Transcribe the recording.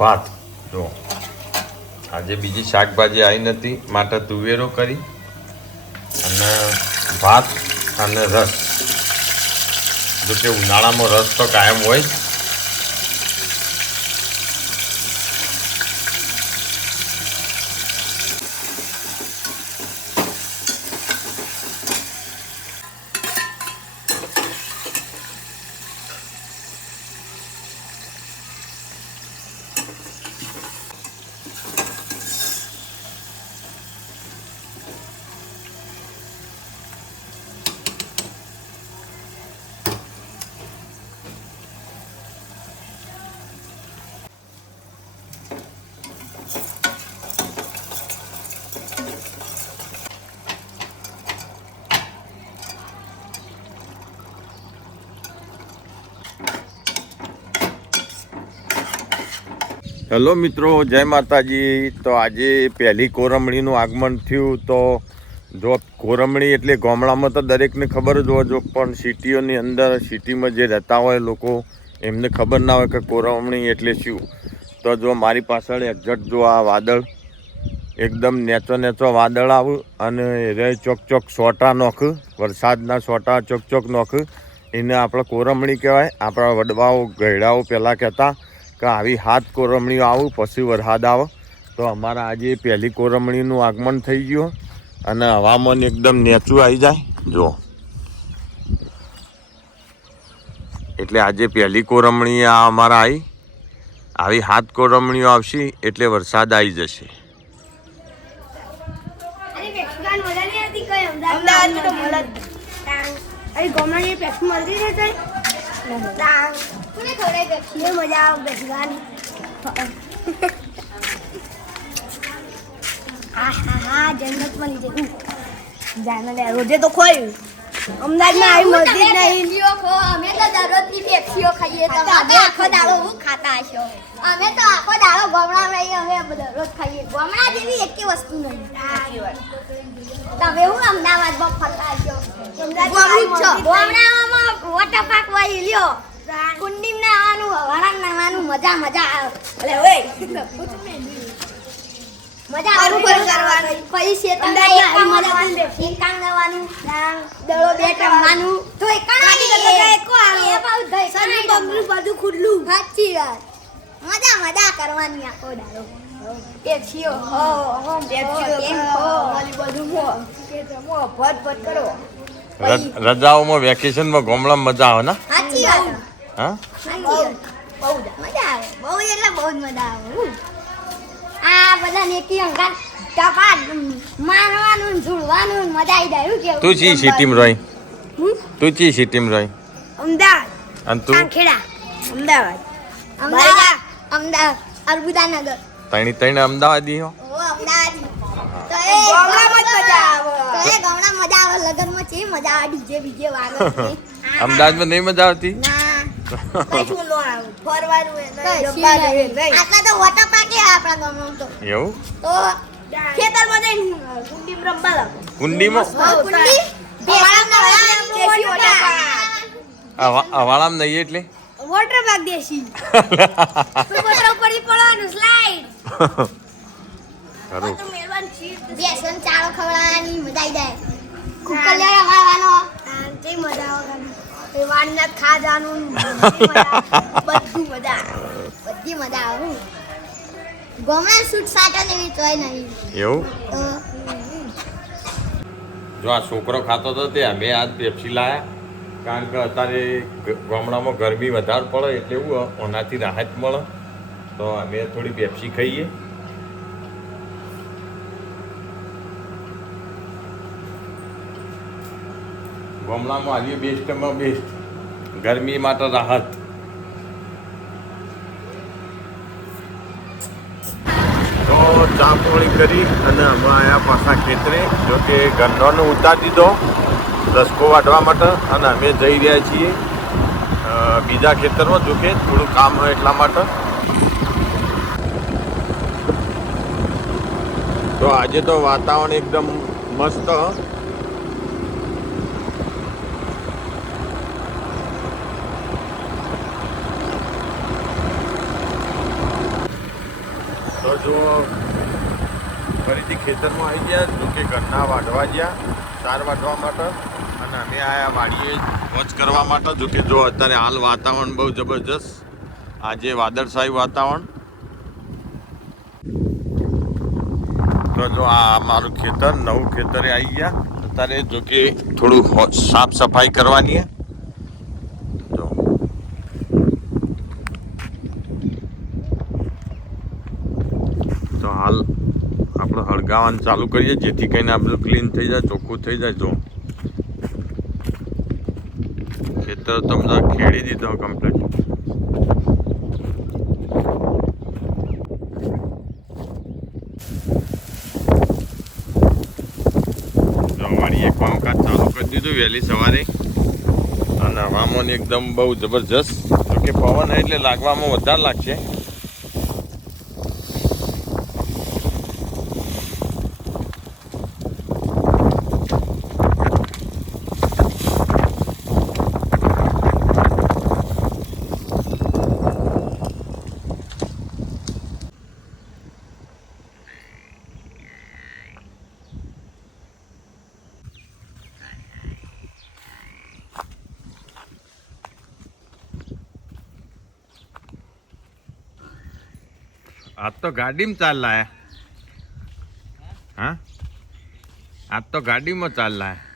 ભાત. જો, આજે બીજી શાકભાજી આવી નથી, માટે તુવેરો કરી અને ભાત અને રસ. જોકે ઉનાળામાં રસ તો કાયમ હોય હેલો મિત્રો, જય માતાજી. તો આજે પહેલી કોરમણીનું આગમન થયું. તો જો કોરમણી એટલે ગામડામાં તો દરેકને ખબર જ હોય જો પણ સિટીઓની અંદર, સિટીમાં જે રહેતા હોય લોકો, એમને ખબર ના હોય કે કોરમણી એટલે શું. તો જો મારી પાછળ એક્ઝેક્ટ જો આ વાદળ, એકદમ નેચો નેચો વાદળ આવું અને રે ચોક ચોક સોટા નોખ, વરસાદના સોટા ચોક ચોક નોખ. એને આપણે કોરમણી કહેવાય. આપણા વડવાઓ, ગયડાઓ પહેલાં કહેતા. કે આવી હાથ કોરમણીઓ આવું પછી વરસાદ આવે. તો અમારા આજે પહેલી કોરમણીનું આગમન થઈ ગયું અને હવામાન એકદમ નેચું આવી જાય. જો એટલે આજે પહેલી કોરમણી આ અમારા આવી આવી હાથ કોરમણીઓ આવશે એટલે વરસાદ આવી જશે. અમદાવાદ મજા આવે પેપ્સી હા હા હા જન્નતમાં લીધે. જાને રોજે તો ખોયું અમદાવાદમાં આવી મળતી નહીં. અમે તો દરરોજની પેપ્સીઓ ખાઈએ. તો અમે આખો દાડો હું ખાતા હશો? અમે તો આખો દાડો ગામડામાં રહીએ અમે દરરોજ ખાઈએ. ગામડા જેવી એકે વસ્તુ નહીં. તમે હું અમદાવાદમાં ફરતા હશો? વોટર પાર્ક વહી લ્યો. નાવાનું વેકેશન નાવાનું મજા મજા આવે. ઓય. મજા કરવાનું. તો આવી આવે. એ. પાછું દહીં સની ખાઈ બધું ખુલ્લું. સાચી વાત. મજા મજા કરવાની આખો દાડો પેપ્સીઓ હો હો પેપ્સીઓ કેમ ખો, હો ઓલી બધું મો કે જમો ભટ ભટ કરો. રજાઓમાં વેકેશનમાં ગામડામાં મજા આવે ને? સાચી વાત. હા બહુ મજા આવે બહુ એટલે બહુ જ મજા આવે હું. આ બધા એકી અંગાત ટપા મારવાનું ને મજા આવી જાય શું કેવું તું ચી સિટીમાં રહી? હમ? તું ચી સિટીમાં રહી? અમદાવાદ. અને તું? સાંખેડા અમદાવાદ. અમદાવાદ અમદાવાદ. અર્બુદાનગર. તણી તણી અમદાવાદી હો? અમદાવાદ. તો એ ગામડામાં જ મજા આવે. તો એ ગામડા મજા આવે. લગનમાં છે મજા આવે ડીજે બીજે વાગે. અમદાવાદમાં નહીં મજા આવતી? ના એવું. તો ખેતરમાં જઈને કુંડીમાં રમવા લાગો. કુંડીમાં? કુંડી. અવાળામાં નહીં એટલે? વોટર પાર્ક દેશી વોટર ઉપરથી પડવાનું સ્લાઇડ ખરું. બેસન ચારો ખવડાવવાની મજા આવી જાય. મજા આવે વાનના ખાજાનું બધી. બધું બધા બધી મજા આવે. ગમે શૂટ સાટા ને એવી ચોય નહીં. એવું? જો આ છોકરો ખાતો હતો તે અમે આજ પેપ્સી લાયા. કારણ કે અત્યારે ગામડામાં ગરમી વધારે પડે એટલે એવું ઓનાથી રાહત મળે. તો અમે થોડી પેપ્સી ખાઈએ. ગામડામાં આજે બેસ્ટમાં બેસ્ટ. ગરમી માટે રાહત. તો ચા પોણી કરી અને અમે આયા પાછા ખેતરે, જો કે ગન્નોને ઉતારી દીધો, રસકો વાઢવા માટે, અને અમે જઈ રહ્યા છીએ બીજા ખેતરમાં, જો કે થોડું કામ હોય એટલા માટે. તો આજે તો વાતાવરણ એકદમ મસ્ત તો જો ફરીથી ખેતરમાં આવી ગયા, જોકે ઘરના વાઢવા ગયા, સાર વાઢવા માટે. અને અમે આયા વાડીએ વોચ કરવા માટે, જોકે જો અત્યારે હાલ વાતાવરણ બહુ જબરજસ્ત, આજે વાદળશાહી વાતાવરણ. તો જો આ મારું ખેતર, નવું ખેતરે આવી ગયા. અત્યારે જોકે થોડું સાફ સફાઈ કરવાની છે તો તો હાલ આપણે હળગાવાનું ચાલુ કરીએ, જેથી કરીને આપણું ક્લીન થઈ જાય, ચોખ્ખું થઈ જાય. જો. ખેતર તો બધા ખેડી દીધો કમ્પ્લીટ દીધું વહેલી સવારે. અને હવામાન એકદમ બહુ જબરજસ્ત. કે પવન એટલે લાગવામાં વધારે લાગશે. આજ તો ગાડીમાં ચાલ લાયા. હા? આજ તો ગાડીમાં ચાલ હે